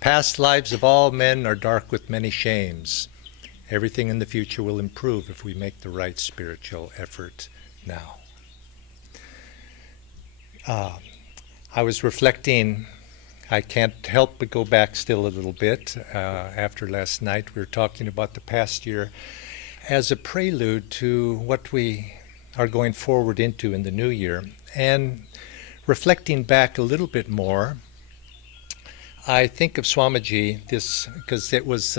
Past lives of all men are dark with many shames. Everything in the future will improve if we make the right spiritual effort now. I was reflecting, I can't help but go back still a little bit. After last night, we were talking about the past year as a prelude to what we are going forward into in the new year. And reflecting back a little bit more, I think of Swamiji, because it was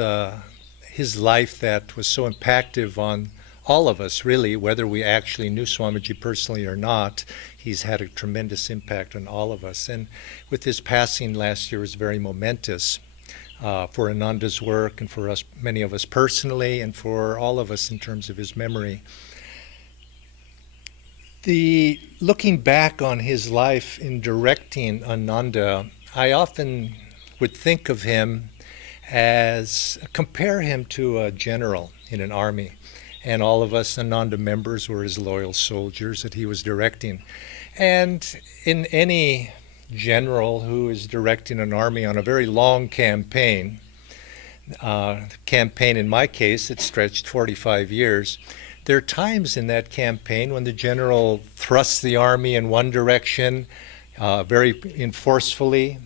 his life that was so impactful on all of us, really, whether we actually knew Swamiji personally or not. He's had a tremendous impact on all of us. And with his passing last year was very momentous for Ananda's work and for us, many of us personally, and for all of us in terms of his memory. Looking back on his life in directing Ananda, I often would think of him compare him to a general in an army. And all of us Ananda members were his loyal soldiers that he was directing. And in any general who is directing an army on a very long campaign in my case, it stretched 45 years, there are times in that campaign when the general thrusts the army in one direction very forcefully.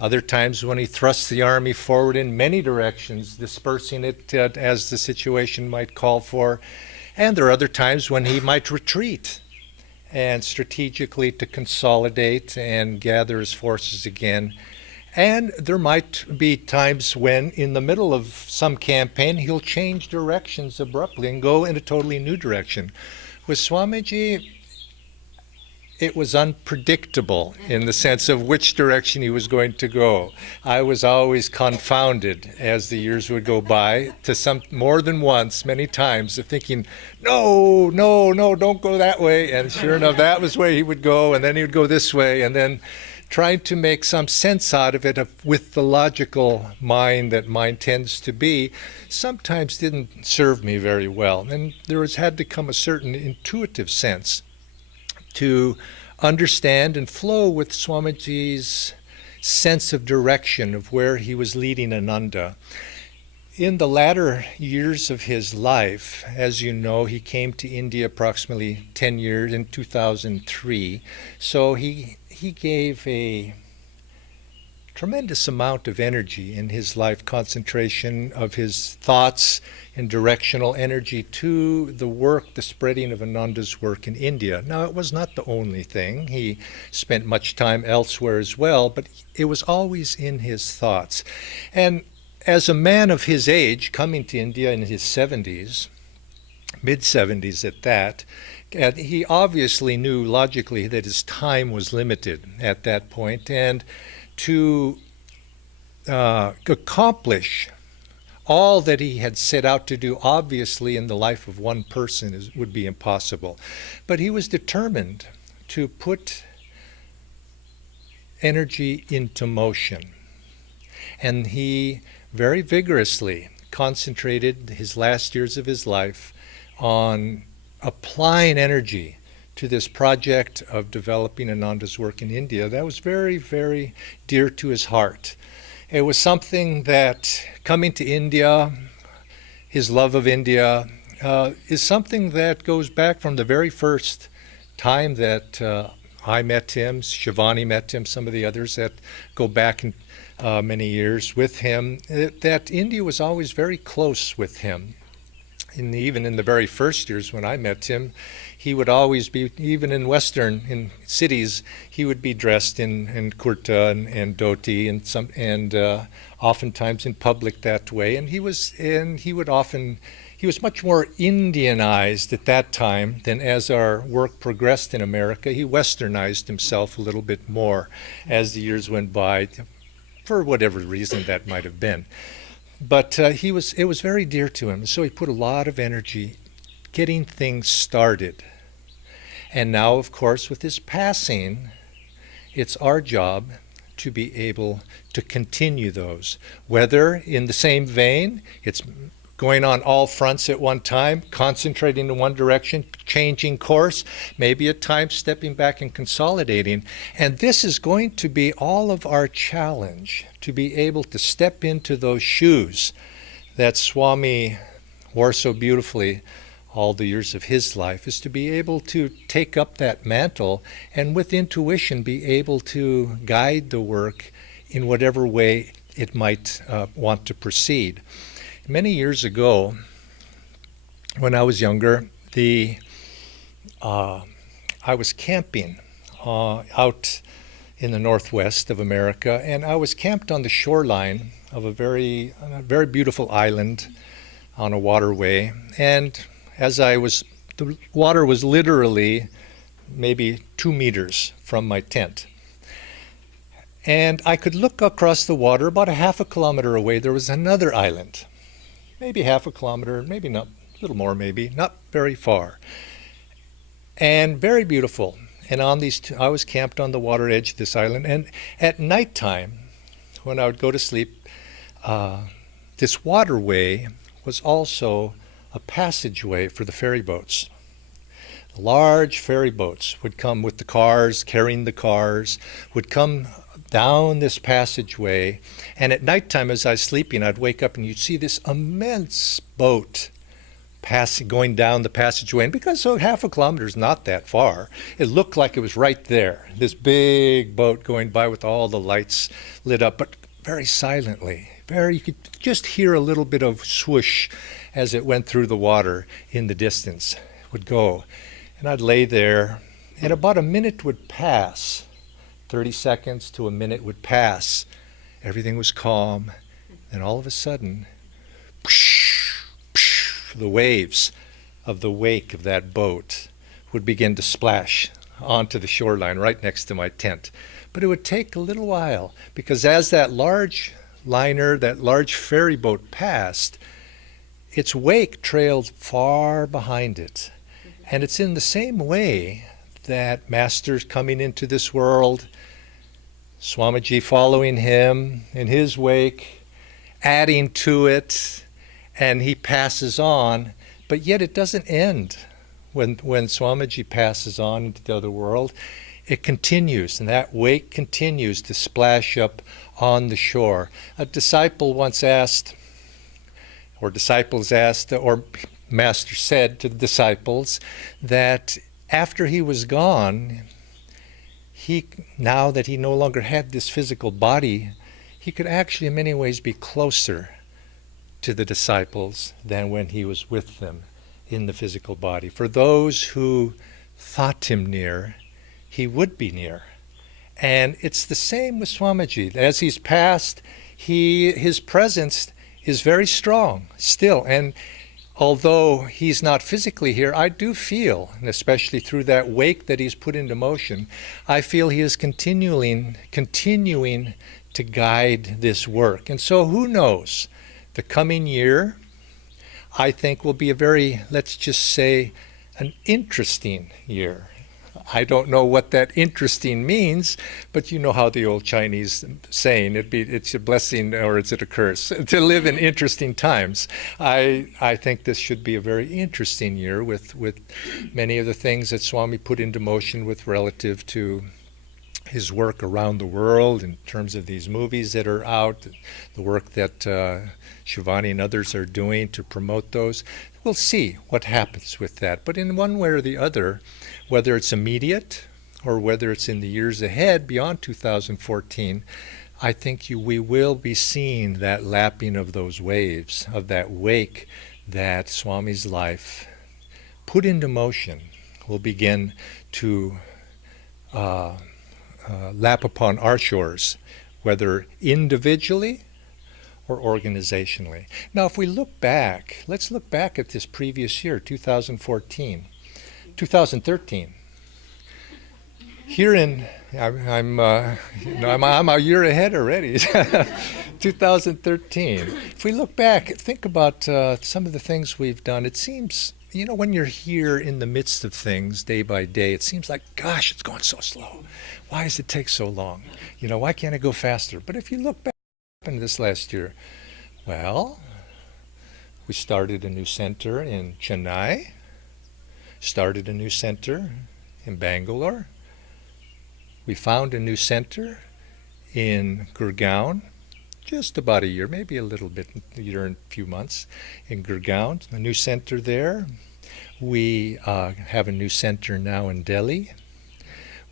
Other times when he thrusts the army forward in many directions, dispersing it as the situation might call for. And there are other times when he might retreat and strategically to consolidate and gather his forces again. And there might be times when in the middle of some campaign he'll change directions abruptly and go in a totally new direction. With Swamiji, it was unpredictable in the sense of which direction he was going to go. I was always confounded as the years would go by, to more than once, many times, of thinking, no, don't go that way. And sure enough, that was where he would go, and then he would go this way, and then trying to make some sense out of it with the logical mind that mine tends to be, sometimes didn't serve me very well. And there had to come a certain intuitive sense to understand and flow with Swamiji's sense of direction of where he was leading Ananda. In the latter years of his life, as you know, he came to India approximately 10 years in 2003. So he gave a tremendous amount of energy in his life, concentration of his thoughts and directional energy to the work, the spreading of Ananda's work in India. Now, it was not the only thing. He spent much time elsewhere as well, but it was always in his thoughts. And as a man of his age, coming to India in his 70s, mid-70s at that, he obviously knew logically that his time was limited at that point, and to accomplish all that he had set out to do, obviously in the life of one person would be impossible. But he was determined to put energy into motion. And he very vigorously concentrated his last years of his life on applying energy to this project of developing Ananda's work in India. That was very, very dear to his heart. It was something that, coming to India, his love of India, is something that goes back from the very first time that I met him, Shivani met him, some of the others that go back in many years with him, that India was always very close with him. Even in the very first years when I met him, he would always be, even in cities, he would be dressed in kurta and dhoti and oftentimes in public that way. And he was much more Indianized at that time than as our work progressed in America. He westernized himself a little bit more as the years went by, for whatever reason that might have been. But it was very dear to him, so he put a lot of energy getting things started. And now, of course, with his passing, it's our job to be able to continue those. Whether in the same vein, it's going on all fronts at one time, concentrating in one direction, changing course, maybe at times stepping back and consolidating. And this is going to be all of our challenge, to be able to step into those shoes that Swami wore so beautifully all the years of his life, is to be able to take up that mantle and with intuition be able to guide the work in whatever way it might want to proceed. Many years ago, when I was younger, I was camping out in the northwest of America, and I was camped on the shoreline of a very beautiful island on a waterway. And the water was literally maybe 2 meters from my tent. And I could look across the water about a half a kilometer away. There was another island, maybe half a kilometer, maybe not, a little more maybe, not very far. And very beautiful. And on these two, I was camped on the water edge of this island. And at nighttime, when I would go to sleep, this waterway was also a passageway for the ferry boats. Large ferry boats would come with the cars, carrying the cars, would come down this passageway. And at nighttime, as I was sleeping, I'd wake up and you'd see this immense boat going down the passageway. And because half a kilometer is not that far, it looked like it was right there. This big boat going by with all the lights lit up, but very silently. You could just hear a little bit of swoosh as it went through the water in the distance. It would go. And I'd lay there, and about a minute would pass. 30 seconds to a minute would pass. Everything was calm. And all of a sudden, the waves of the wake of that boat would begin to splash onto the shoreline right next to my tent. But it would take a little while, because as that large liner, that large ferry boat passed, its wake trailed far behind it. And it's in the same way that Master's coming into this world, Swamiji following him in his wake, adding to it, and he passes on, but yet it doesn't end when Swamiji passes on into the other world. It continues, and that wake continues to splash up on the shore. A disciple once asked, or disciples asked, or Master said to the disciples that after he was gone, now that he no longer had this physical body, he could actually in many ways be closer to the disciples than when he was with them in the physical body. For those who thought him near, he would be near. And it's the same with Swamiji. As he's passed, his presence is very strong still. And although he's not physically here, I do feel, and especially through that wake that he's put into motion, I feel he is continuing to guide this work. And so who knows, the coming year, I think, will be a very, let's just say, an interesting year. I don't know what that interesting means, but you know how the old Chinese saying, it's a blessing or is it a curse to live in interesting times. I think this should be a very interesting year with many of the things that Swami put into motion with relative to his work around the world in terms of these movies that are out, the work that Shivani and others are doing to promote those. We'll see what happens with that. But in one way or the other, whether it's immediate or whether it's in the years ahead beyond 2014, I think we will be seeing that lapping of those waves, of that wake that Swami's life put into motion will begin to lap upon our shores, whether individually or organizationally. Now, if we look back, let's look back at this previous year, 2013. Here I'm a year ahead already. 2013. If we look back, think about some of the things we've done. It seems, when you're here in the midst of things day by day, it seems like, gosh, it's going so slow. Why does it take so long? Why can't it go faster? But if you look back in this last year, well, We started a new center in Chennai, started a new center in Bangalore. We found a new center in Gurgaon, just about a year, maybe a little bit, a year and a few months, in Gurgaon, a new center there. We have a new center now in Delhi.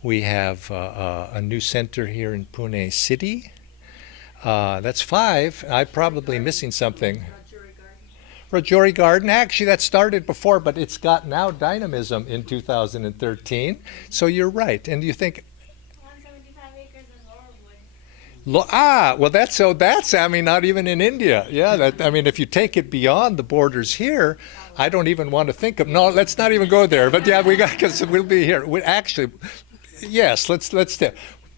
We have a new center here in Pune City. That's 5. I'm probably missing something. Rajouri Garden, actually that started before, but it's got now dynamism in 2013. So you're right, and you think, 175 acres in well, that's I mean, not even in India. Yeah, I mean, if you take it beyond the borders here, I don't even want to think of. No, let's not even go there. But yeah, because we'll be here. Yes, let's do.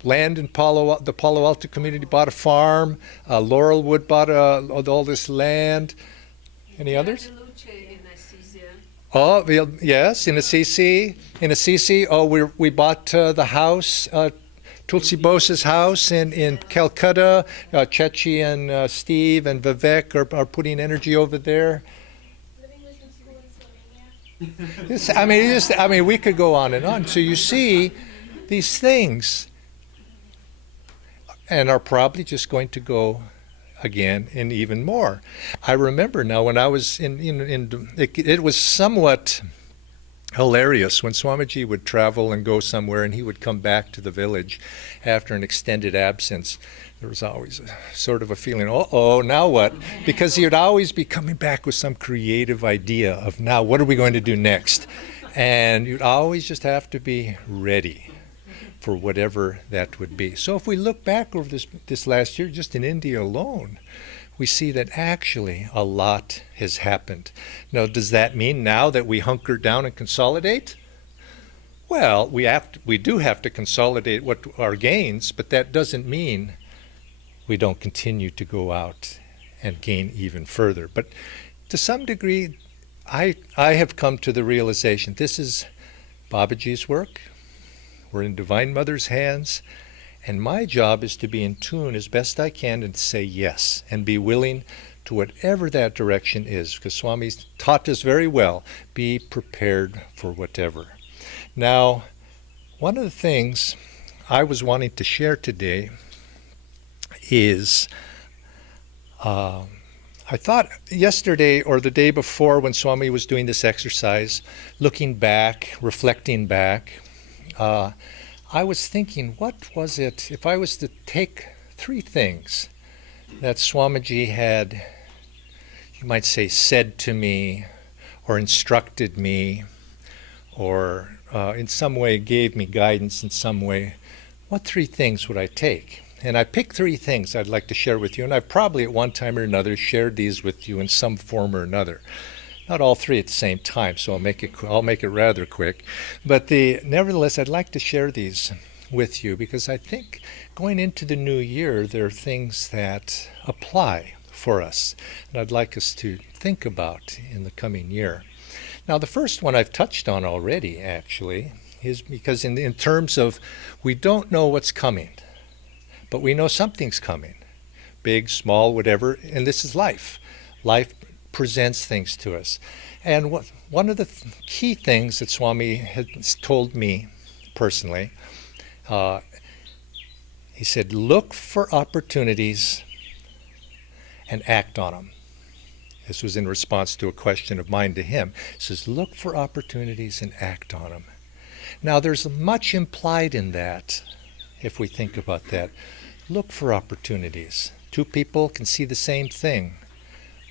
Land in the Palo Alto community bought a farm. Laurelwood bought all this land. Any others? Oh, yes, in Assisi. Oh, we bought the house. Tulsi Bose's house in Calcutta. Chechi and Steve and Vivek are putting energy over there. living wisdom school in Slovenia. I mean, we could go on and on. So you see these things, and are probably just going to go again and even more. I remember now when I was it was somewhat hilarious when Swamiji would travel and go somewhere and he would come back to the village after an extended absence. There was always sort of a feeling, uh-oh, now what? Because he would always be coming back with some creative idea of, now what are we going to do next? And you'd always just have to be ready for whatever that would be. So if we look back over this last year, just in India alone, we see that actually a lot has happened. Now, does that mean now that we hunker down and consolidate? Well, we do have to consolidate what our gains, but that doesn't mean we don't continue to go out and gain even further. But to some degree, I have come to the realization this is Babaji's work. We're in Divine Mother's hands. And my job is to be in tune as best I can and to say yes and be willing to whatever that direction is, because Swami's taught us very well, be prepared for whatever. Now, one of the things I was wanting to share today is I thought yesterday or the day before when Swami was doing this exercise, looking back, reflecting back, I was thinking, what was it, if I was to take 3 things that Swamiji had, you might say, said to me, or instructed me, or in some way gave me guidance in some way, what 3 things would I take? And I picked 3 things I'd like to share with you, and I've probably at one time or another shared these with you in some form or another. Not all 3 at the same time, so I'll make it rather quick. But nevertheless, I'd like to share these with you because I think going into the new year, there are things that apply for us, and I'd like us to think about in the coming year. Now, the first one I've touched on already, actually, is because in terms of we don't know what's coming, but we know something's coming, big, small, whatever, and this is life. Life presents things to us. And one of the key things that Swami has told me personally, he said, look for opportunities and act on them. This was in response to a question of mine to him. He says, look for opportunities and act on them. Now, there's much implied in that, if we think about that. Look for opportunities. 2 people can see the same thing.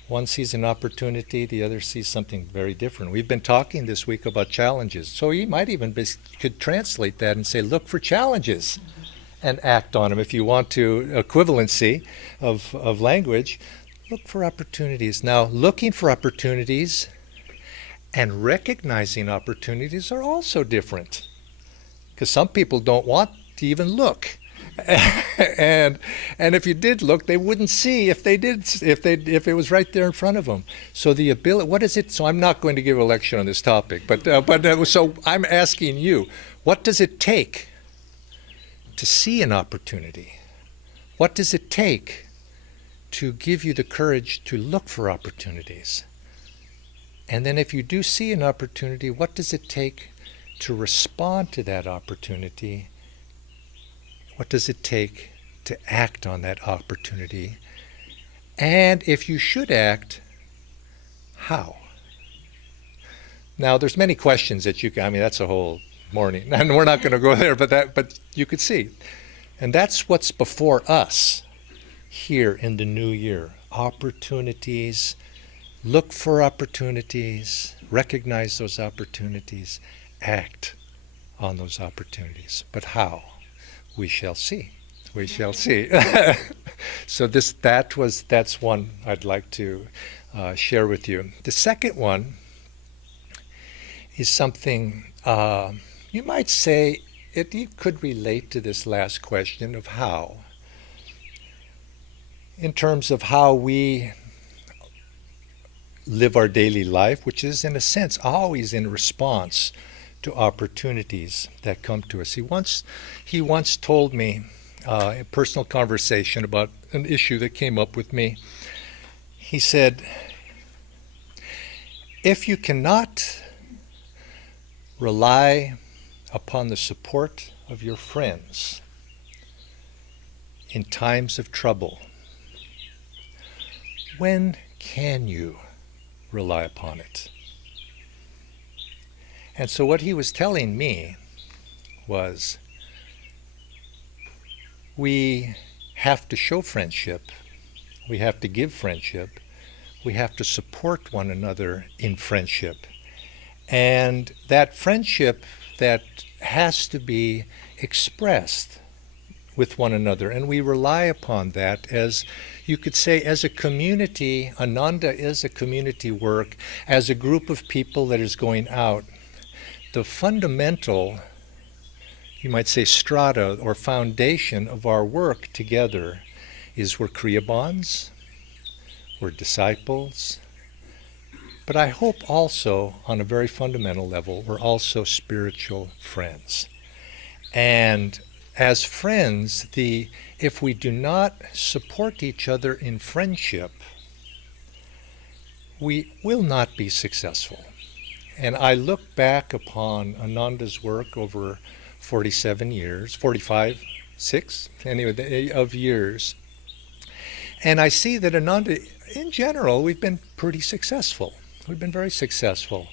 One sees an opportunity, the other sees something very different. We've been talking this week about challenges. So you might even could translate that and say, look for challenges and act on them. If you want to, equivalency of language, look for opportunities. Now, looking for opportunities and recognizing opportunities are also different. Because some people don't want to even look. and if you did look, they wouldn't see if it was right there in front of them. So the ability, what is it? So I'm not going to give a lecture on this topic, but so I'm asking you, what does it take to see an opportunity? What does it take to give you the courage to look for opportunities? And then if you do see an opportunity, what does it take to respond to that opportunity? What does it take to act on that opportunity? And if you should act, how? Now, there's many questions that you can, I mean, that's a whole morning, and we're not going to go there, but you could see. And that's what's before us here in the new year. Opportunities. Look for opportunities, recognize those opportunities, act on those opportunities. But how? We shall see. We shall see. So that's one I'd like to share with you. The second one is something you might say you could relate to this last question of how, in terms of how we live our daily life, which is in a sense always in response to opportunities that come to us. He once told me a personal conversation about an issue that came up with me. He said, if you cannot rely upon the support of your friends in times of trouble, when can you rely upon it? And so what he was telling me was, we have to show friendship, we have to give friendship, we have to support one another in friendship. And that friendship that has to be expressed with one another. And we rely upon that as, you could say, as a community. Ananda is a community work, as a group of people that is going out. The fundamental, you might say, strata or foundation of our work together is we're Kriya bonds, we're disciples, but I hope also, on a very fundamental level, we're also spiritual friends. And as friends, if we do not support each other in friendship, we will not be successful. And I look back upon Ananda's work over 47 years, 45, 6, anyway, of years. And I see that Ananda, in general, we've been pretty successful. We've been very successful.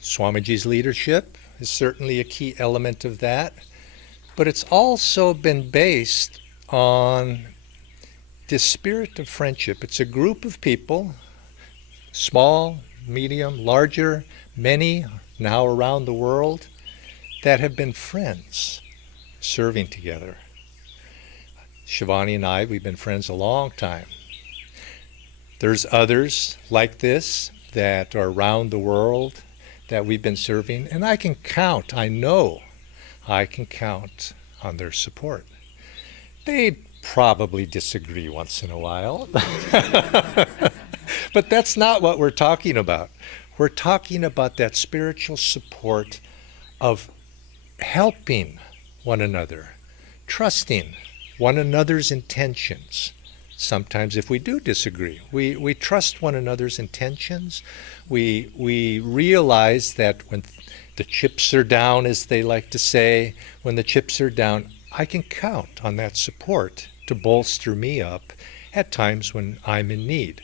Swamiji's leadership is certainly a key element of that. But it's also been based on this spirit of friendship. It's a group of people, small, medium, larger, many now around the world, that have been friends, serving together. Shivani and I, we've been friends a long time. There's others like this that are around the world that we've been serving, and I can count, I know I can count on their support. They'd probably disagree once in a while, but that's not what we're talking about. We're talking about that spiritual support of helping one another, trusting one another's intentions. Sometimes if we do disagree, we trust one another's intentions. We realize that when the chips are down, as they like to say, when the chips are down, I can count on that support to bolster me up at times when I'm in need.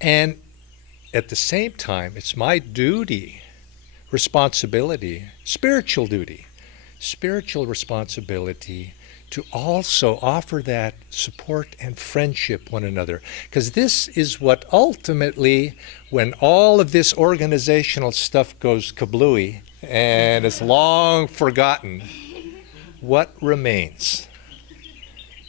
And at the same time, it's my duty, responsibility, spiritual responsibility to also offer that support and friendship one another. Because this is what ultimately, when all of this organizational stuff goes kablooey and it's long forgotten, what remains?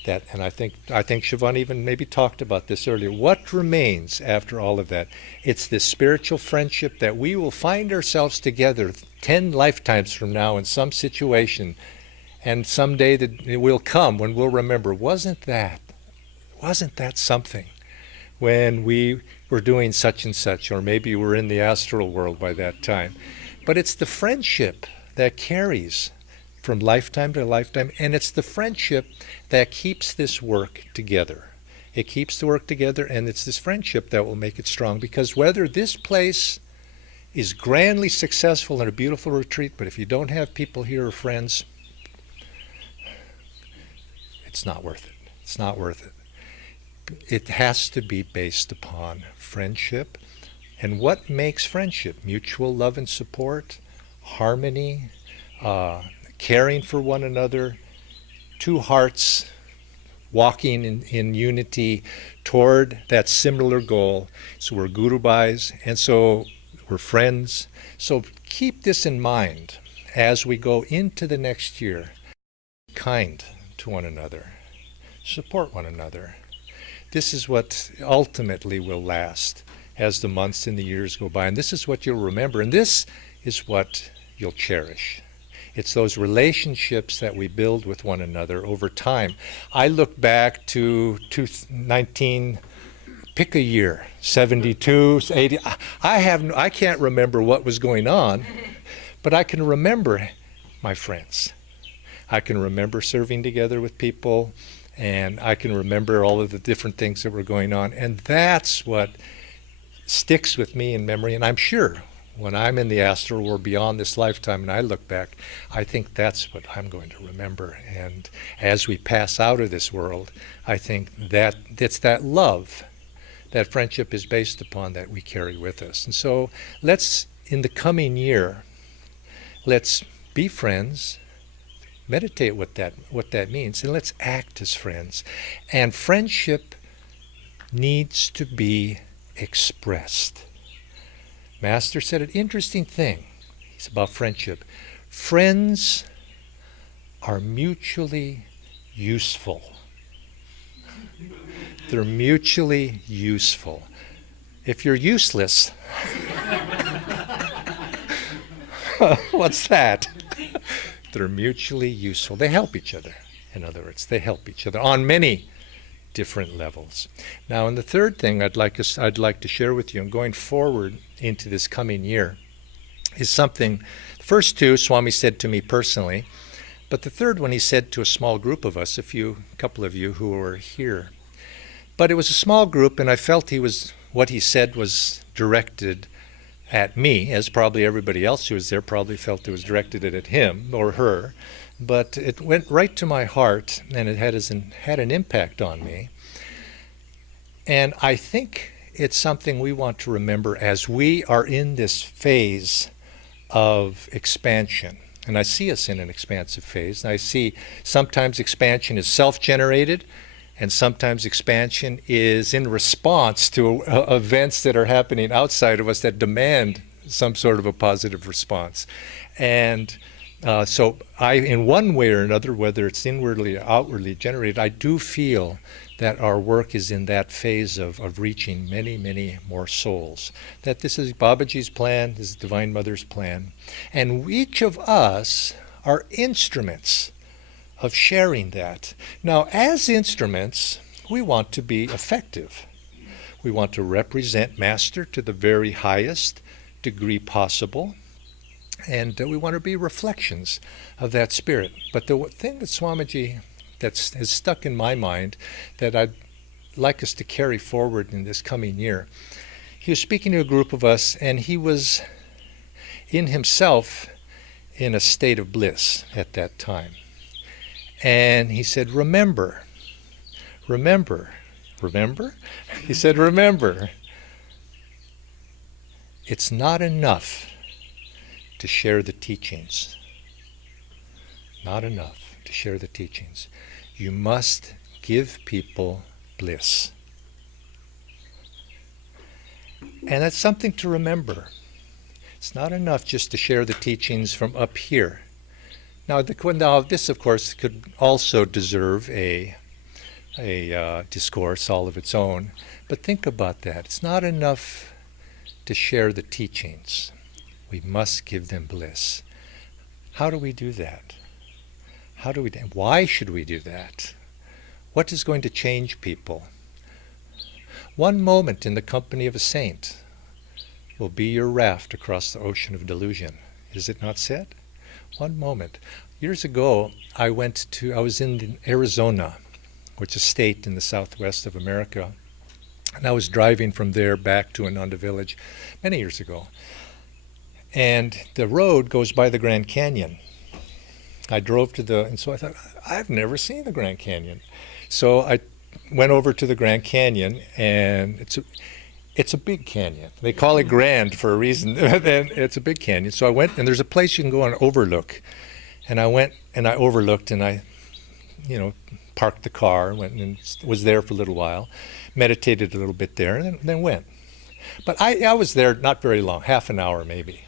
That, and I think Siobhan even maybe talked about this earlier. What remains after all of that? It's this spiritual friendship that we will find ourselves together 10 lifetimes from now in some situation, and someday that it will come when we'll remember, wasn't that something when we were doing such and such, or maybe we're in the astral world by that time. But it's the friendship that carries from lifetime to lifetime, and it's the friendship that keeps this work together. It keeps the work together, and it's this friendship that will make it strong, because whether this place is grandly successful in a beautiful retreat, but if you don't have people here or friends, it's not worth it. It's not worth it. It has to be based upon friendship. And what makes friendship? Mutual love and support, harmony, caring for one another, two hearts walking in unity toward that similar goal. So we're gurubhais, and so we're friends. So keep this in mind as we go into the next year. Be kind to one another. Support one another. This is what ultimately will last as the months and the years go by. And this is what you'll remember. And this is what you'll cherish. It's those relationships that we build with one another over time. I look back to 19, pick a year, 72, 80. I can't remember what was going on, but I can remember my friends. I can remember serving together with people, and I can remember all of the different things that were going on. And that's what sticks with me in memory. And I'm sure when I'm in the astral world beyond this lifetime and I look back, I think that's what I'm going to remember. And as we pass out of this world, I think that it's that love that friendship is based upon that we carry with us. And so let's, in the coming year, let's be friends, meditate what that means, and let's act as friends. And friendship needs to be expressed. Master said an interesting thing. It's about friendship. Friends are mutually useful. They're mutually useful. If you're useless, what's that? They're mutually useful. They help each other. In other words, they help each other on many different levels. Now, and the third thing I'd like to share with you, and going forward into this coming year, is something. The first two, Swami said to me personally, but the third one he said to a small group of us, a couple of you who were here. But it was a small group, and I felt what he said was directed at me, as probably everybody else who was there probably felt it was directed at him or her. But it went right to my heart, and it had an impact on me. And I think it's something we want to remember as we are in this phase of expansion. And I see us in an expansive phase. And I see sometimes expansion is self-generated, and sometimes expansion is in response to events that are happening outside of us that demand some sort of a positive response. And so I, in one way or another, whether it's inwardly or outwardly generated, I do feel that our work is in that phase of reaching many, many more souls. That this is Babaji's plan, this is Divine Mother's plan. And each of us are instruments of sharing that. Now, as instruments, we want to be effective. We want to represent Master to the very highest degree possible. And we want to be reflections of that spirit. But the thing that Swamiji has stuck in my mind that I'd like us to carry forward in this coming year, he was speaking to a group of us, and he was in himself in a state of bliss at that time. And he said, remember. He said, remember, it's not enough to share the teachings. Not enough to share the teachings. You must give people bliss. And that's something to remember. It's not enough just to share the teachings from up here. Now, this, of course, could also deserve a discourse all of its own. But think about that. It's not enough to share the teachings. We must give them bliss. How do we do that? Why should we do that? What is going to change people? One moment in the company of a saint will be your raft across the ocean of delusion. Is it not said? One moment. Years ago, I was in Arizona, which is a state in the southwest of America, and I was driving from there back to Ananda village many years ago. And the road goes by the Grand Canyon. I drove and so I thought, I've never seen the Grand Canyon. So I went over to the Grand Canyon, and it's a big canyon. They call it grand for a reason. And it's a big canyon. So I went, and there's a place you can go and overlook. And I went and I overlooked, and I, parked the car, went and was there for a little while, meditated a little bit there, and then went. But I was there not very long, half an hour maybe.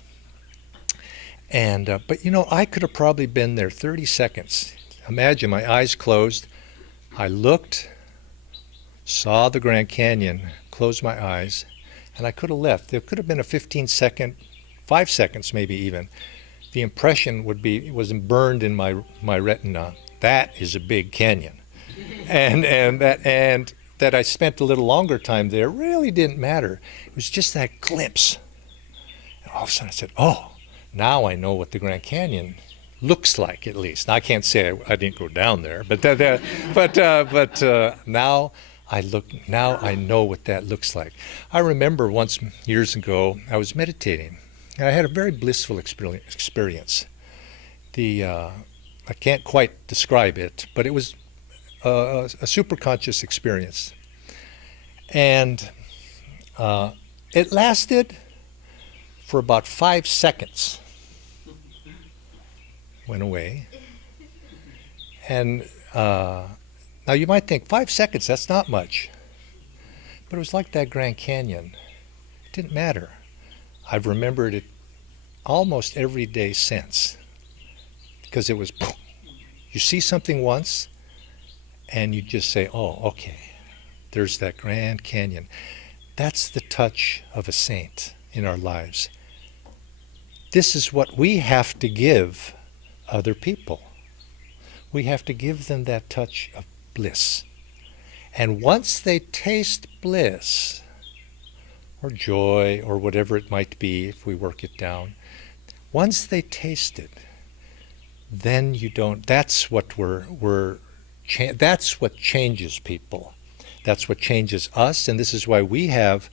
And but I could have probably been there 30 seconds. Imagine my eyes closed. I looked, saw the Grand Canyon, closed my eyes, and I could have left. There could have been a 15-second, 5 seconds maybe even. The impression was burned in my retina. That is a big canyon, and that I spent a little longer time there really didn't matter. It was just that glimpse. And all of a sudden I said, "Oh, now I know what the Grand Canyon looks like, at least." I can't say I didn't go down there, but now now I know what that looks like. I remember once years ago I was meditating, and I had a very blissful experience. I can't quite describe it, but it was a superconscious experience, and it lasted for about 5 seconds. Went away. And now you might think 5 seconds, that's not much. But it was like that Grand Canyon. It didn't matter. I've remembered it almost every day since. Because it was, you see something once, and you just say, "Oh, okay, there's that Grand Canyon." That's the touch of a saint in our lives. This is what we have to give other people. We have to give them that touch of bliss. And once they taste bliss, or joy, or whatever it might be if we work it down, once they taste it, then that's what that's what changes people. That's what changes us, and this is why we have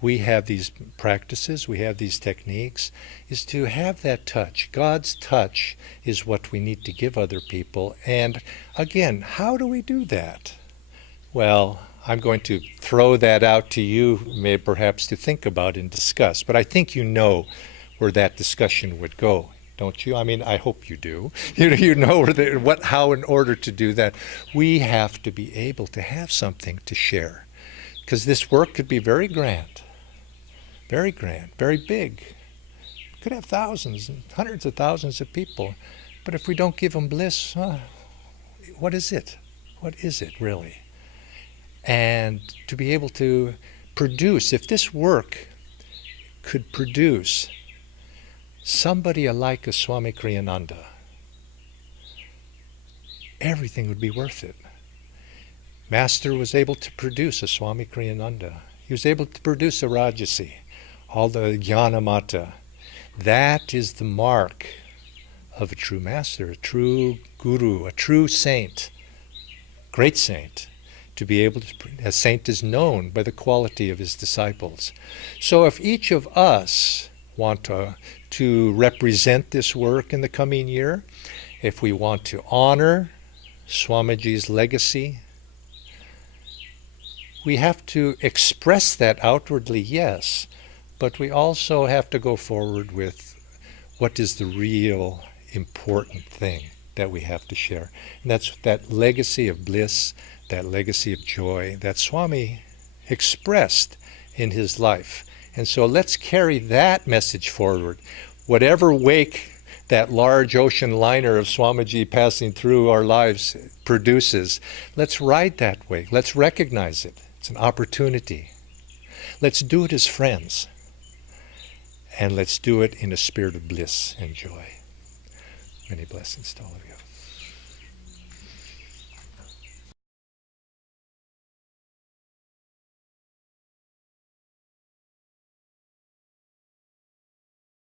these practices, we have these techniques, is to have that touch. God's touch is what we need to give other people. And again, how do we do that? Well, I'm going to throw that out to you, perhaps to think about and discuss. But I think you know where that discussion would go, don't you? I mean, I hope you do. You know how in order to do that, we have to be able to have something to share. Because this work could be very grand, very big. Could have thousands and hundreds of thousands of people. But if we don't give them bliss, what is it? What is it really? And to be able to produce, if this work could produce somebody like a Swami Kriyananda, everything would be worth it. Master was able to produce a Swami Kriyananda. He was able to produce a Rajasi, all the Jnanamata. That is the mark of a true master, a true guru, a true saint, great saint. To be able to, a saint is known by the quality of his disciples. So if each of us want to represent this work in the coming year, if we want to honor Swamiji's legacy, we have to express that outwardly, yes, but we also have to go forward with what is the real important thing that we have to share. And that's that legacy of bliss, that legacy of joy that Swami expressed in his life. And so let's carry that message forward. Whatever wake that large ocean liner of Swamiji passing through our lives produces, let's ride that wake. Let's recognize it. It's an opportunity. Let's do it as friends. And let's do it in a spirit of bliss and joy. Many blessings to all of you.